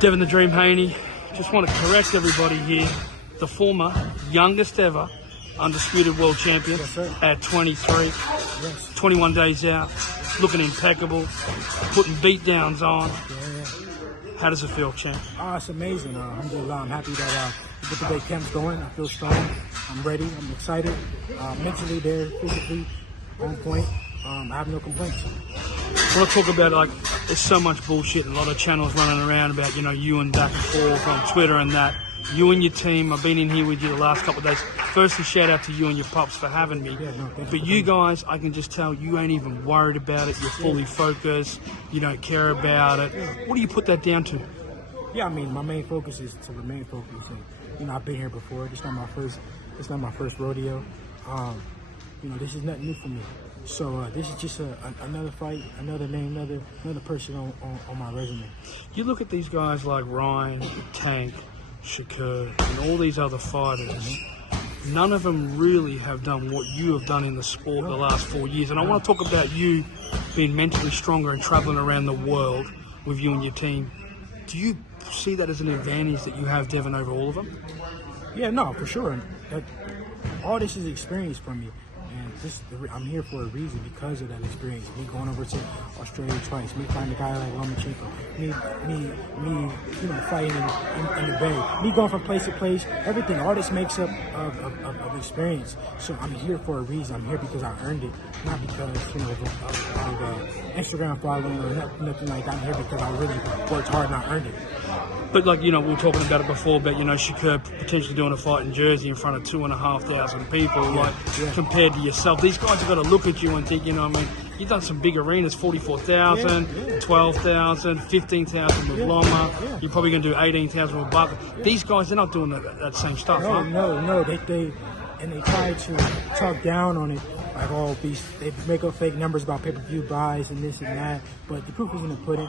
Devin the Dream Haney. Just want to correct everybody here. The former youngest ever undisputed world champion at 23. 21 days out, looking impeccable, putting beatdowns on. How does it feel, champ? It's amazing. Alhamdulillah, I'm happy that with the way camp's going, I feel strong. I'm ready. I'm excited. Mentally there, physically on point. I have no complaints. I want to talk about, like, there's so much bullshit and a lot of channels running around about, you and back and forth on Twitter and that. You and your team, I've been in here with you the last couple of days. Firstly, shout out to you and your pups for having me. But you guys, I can just tell you ain't even worried about it. You're fully focused. You don't care about it. What do you put that down to? Yeah, I mean, my main focus is to remain focused. And, I've been here before. It's not my first rodeo. This is nothing new for me. So this is just another fight, another name, another person on my resume. You look at these guys like Ryan, Tank, Shakur, and all these other fighters. None of them really have done what you have done in the sport the last 4 years. And I want to talk about you being mentally stronger and traveling around the world with you and your team. Do you see that as an advantage that you have, Devin, over all of them? Yeah, no, for sure. All this is experience for me. And I'm here for a reason because of that experience. Me going over to Australia twice, me finding a guy like Lomachenko, me fighting in the Bay, me going from place to place, everything. All this makes up of experience. So I'm here for a reason. I'm here because I earned it, not because of Instagram following or nothing like that. I'm here because I really worked hard and I earned it. But we were talking about it before, but Shakur potentially doing a fight in Jersey in front of 2,500 people, compared to yourself. These guys have got to look at you and think, you've done some big arenas, 44,000, 12,000, 15,000 with Loma. You're probably going to do 18,000 with Barclays. These guys, they're not doing that same stuff, huh? No. They try to talk down on it. Like, they make up fake numbers about pay-per-view buys and this and that, but the proof is in the pudding.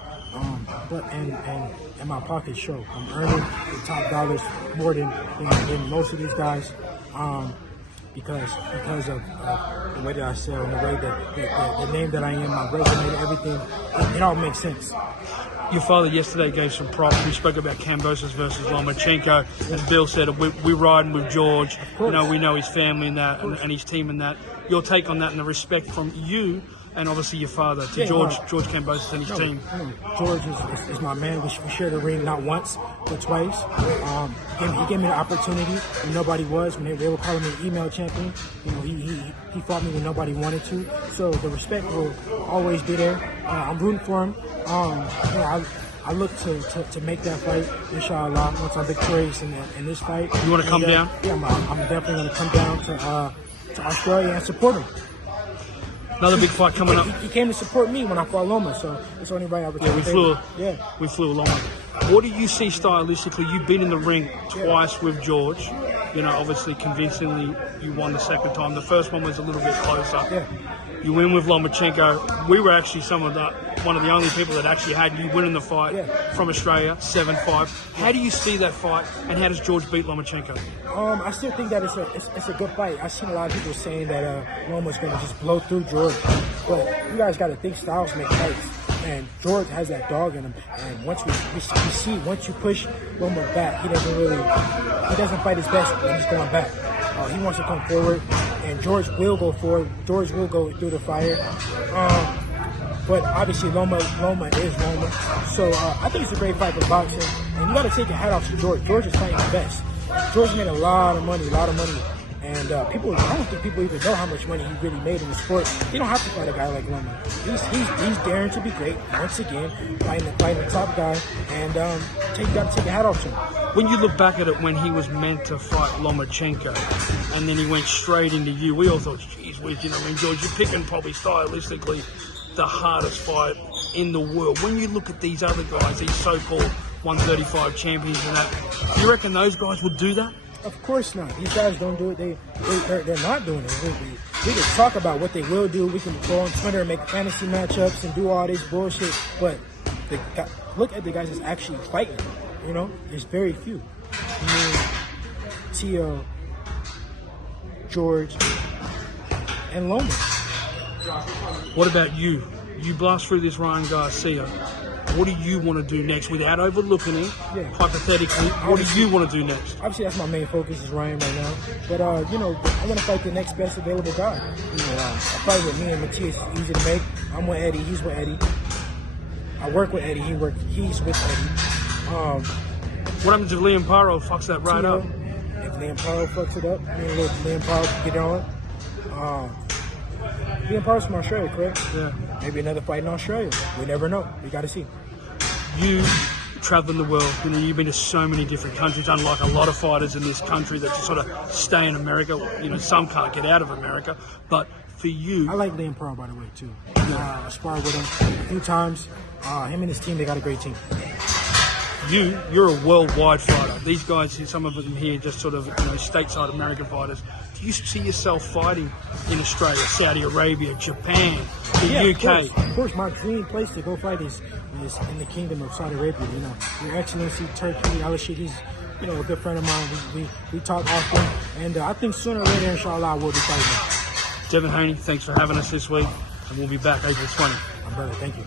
And my pockets show. I'm earning the top dollars more than most of these guys, because of the way that I sell and the way that the name that I am, my resume, everything. It all makes sense. Your father yesterday gave some props. We spoke about Kambosos versus Lomachenko. As Bill said, we're riding with George. We know his family and that, and his team and that. Your take on that and the respect from you and obviously your father to George Kambosos and his team. George is my man. We shared the ring not once but twice. He gave me the opportunity when nobody was. When they were calling me email champion, he fought me when nobody wanted to. So the respect will always be there. I'm rooting for him. I look to make that fight, inshallah, once I'm victorious in this fight. You want to come down? Yeah, I'm definitely going to come down to Australia and support him. Another big fight coming up. He came to support me when I fought Loma, so it's only right. We flew Loma. What do you see stylistically? You've been in the ring twice with George. Obviously convincingly you won the second time. The first one was a little bit closer. You win with Lomachenko. We were actually one of the only people that actually had you winning the fight from Australia, 7-5. How do you see that fight, and how does George beat Lomachenko? I still think that it's a good fight. I've seen a lot of people saying that Loma's going to just blow through George, but you guys got to think styles make fights. And George has that dog in him, and once we see, once you push Loma back, he doesn't fight his best when he's going back. He wants to come forward, and George will go forward. George will go through the fire. But obviously Loma is Loma. So I think it's a great fight for boxing, and you got to take your hat off to George. George is fighting the best. George made a lot of money. And I don't think people even know how much money he really made in the sport. You don't have to fight a guy like Loma. He's daring to be great once again, fighting the top guy, and you got to take your hat off to him. When you look back at it, when he was meant to fight Lomachenko, and then he went straight into you, we all thought, geez whiz, George, you're picking probably stylistically the hardest fight in the world. When you look at these other guys, these so-called 135 champions and that, do you reckon those guys would do that? Of course not. These guys don't do it. They're not doing it. We can talk about what they will do. We can go on Twitter and make fantasy matchups and do all this bullshit. But look at the guys that's actually fighting. There's very few. Me, Tio, George, and Loma. What about you? You blast through this Ryan Garcia. Yeah. What do you want to do next without overlooking it? Yeah. Hypothetically, what do you want to do next? Obviously, that's my main focus is Ryan right now. But, I want to fight the next best available guy. A fight with me and Matias is easy to make. I'm with Eddie. He's with Eddie. I work with Eddie. He's with Eddie. What happens if Liam Paro fucks that right up? If Liam Paro fucks it up, if Liam Paro can get on. Liam Paro's from Australia, correct? Yeah. Maybe another fight in Australia. We never know. We got to see. You traveling the world, you've been to so many different countries, unlike a lot of fighters in this country that just sort of stay in America. Some can't get out of America. But for you... I like Liam Paro, by the way, too. I sparred with him a few times. Him and his team, they got a great team. You're a worldwide fighter. These guys, some of them here, just sort of stateside American fighters. Do you see yourself fighting in Australia, Saudi Arabia, Japan, the UK? Of course, my dream place to go fight is in the Kingdom of Saudi Arabia. Your Excellency, Turkey, Alashid, he's a good friend of mine. We talk often, and I think sooner or later, inshallah, we'll be fighting. Devin Haney, thanks for having us this week, and we'll be back April 20. My brother, thank you.